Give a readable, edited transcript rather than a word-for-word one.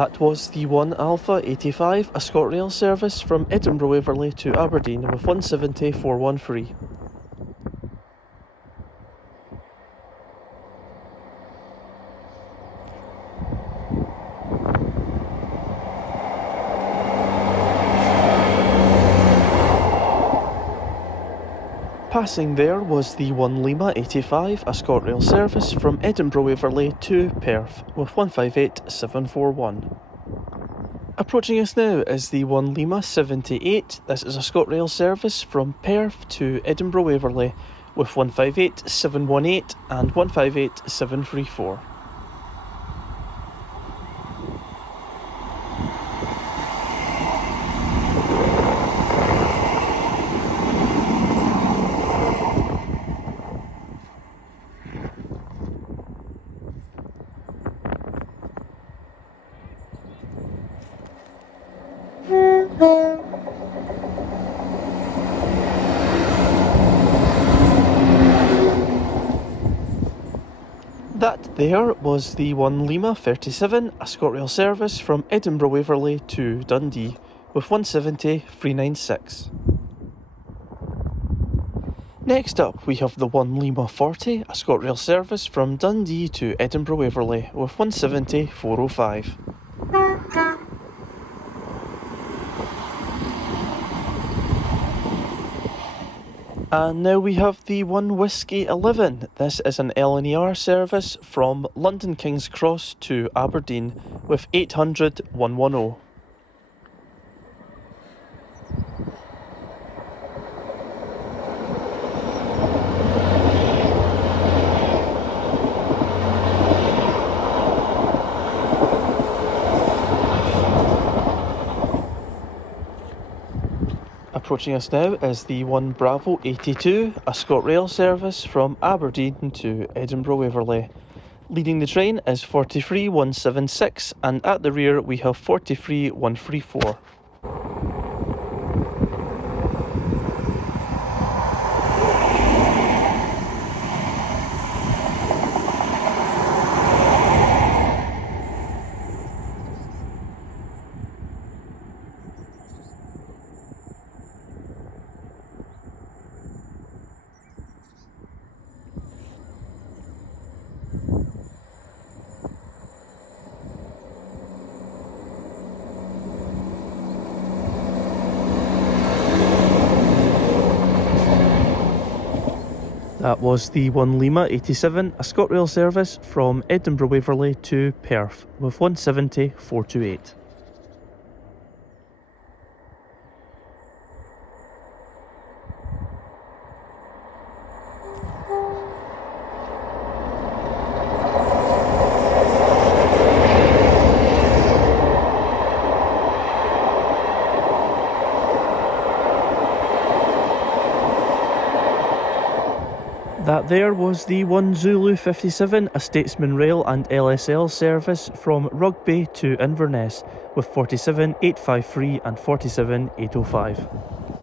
That was the 1 Alpha 85, a ScotRail service from Edinburgh Waverley to Aberdeen with 170 413. Passing there was the 1 Lima 85, a ScotRail service from Edinburgh Waverley to Perth with 158 741. Approaching us now is the 1 Lima 78. This is a ScotRail service from Perth to Edinburgh Waverley with 158 718 and 158 734. That there was the 1 Lima 37, a ScotRail service from Edinburgh Waverley to Dundee with 170 396. Next up we have the 1 Lima 40, a ScotRail service from Dundee to Edinburgh Waverley with 170 405. And now we have the 1 Whiskey 11. This is an LNER service from London King's Cross to Aberdeen with 800 110. Approaching us now is the 1 Bravo 82, a ScotRail service from Aberdeen to Edinburgh Waverley. Leading the train is 43 176 and at the rear we have 43 134. That was the 1 Lima 87, a ScotRail service from Edinburgh Waverley to Perth with 170 428. That there was the 1 Zulu 57, a Statesman Rail and LSL service from Rugby to Inverness with 47 853 and 47 805.